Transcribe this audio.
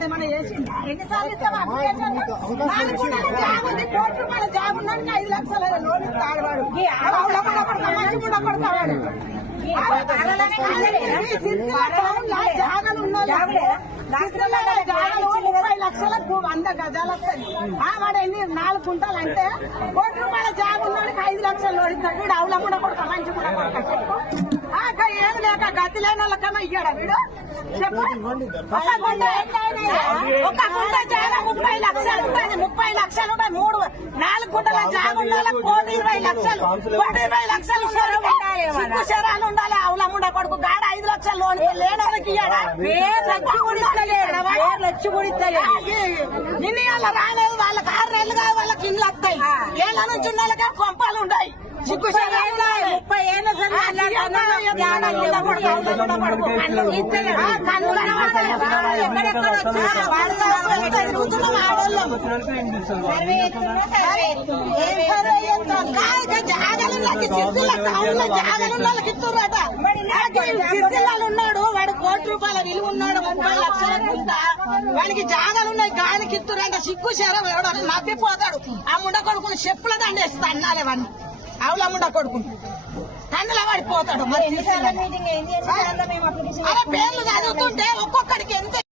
వాడేమన్నా చేసింది ఎన్నిసార్లు ఇస్తాం అప్లికేషన్ 4 గుంటల జాబ్ ఉంది, ₹1,00,00,000 జాబ్ ఉన్నానికి 5 లక్షల లోన్ ఇస్తాడు వాడు. మంచి కూడా కొడతాడు. జాగలు ఉన్న జాగలు 30 లక్షలకు 100 గజాలు వస్తుంది. వాడు ఎన్ని 4 గుంటలు అంటే ₹1,00,00,000 జాబ్ ఉన్నానికి 5 లక్షలు లోన్ ఇస్తాడు. వీడు అవుల కూడా కొడతా మంచి కూడా కొడతా. ఏం లేక గతి లేని వాళ్ళకన్నా ఇయ్యాడా వీడు? చెప్పు. ఒక గుంట జాగా 30 లక్షలు ఉంటుంది, 30 లక్షలు ఉంటాయి. 4 గుంటల జాగా ఉన్న వాళ్ళకి ₹1,20,00,000 1,20,00,000 శరాలు ఉండాలి. అవులమ్ముడ కొడుకు గాడ 5 లక్షలు లోన్ లేని వాళ్ళకి ఇయ్యాడా? నిన్న వాళ్ళ రాలేదు, వాళ్ళకి 6 నెలలు కాదు, వాళ్ళకి ఇండ్లు వస్తాయి. ఏళ్ళ నుంచి ఉన్న వాళ్ళకే కొంపాలు ఉంటాయి. సిగ్గు జాగలున్నాడు వాడు ₹1,00,00,000 విలువ ఉన్నాడు, 30 లక్షల కుంట వాడికి జాగలున్నాయి. గానికి ఇస్తురంట. సిగ్గు శరం ఎవడో నవ్విపోతాడు. ఆ ముండ కొడుకుని చెప్పుల దండేస్తా అన్నాలే వాడిని. అవుల ముండ కొడుకుని కన్నుల పడిపోతాడు. అరే పేర్లు చదువుతుంటే ఒక్కొక్కడికి ఎంత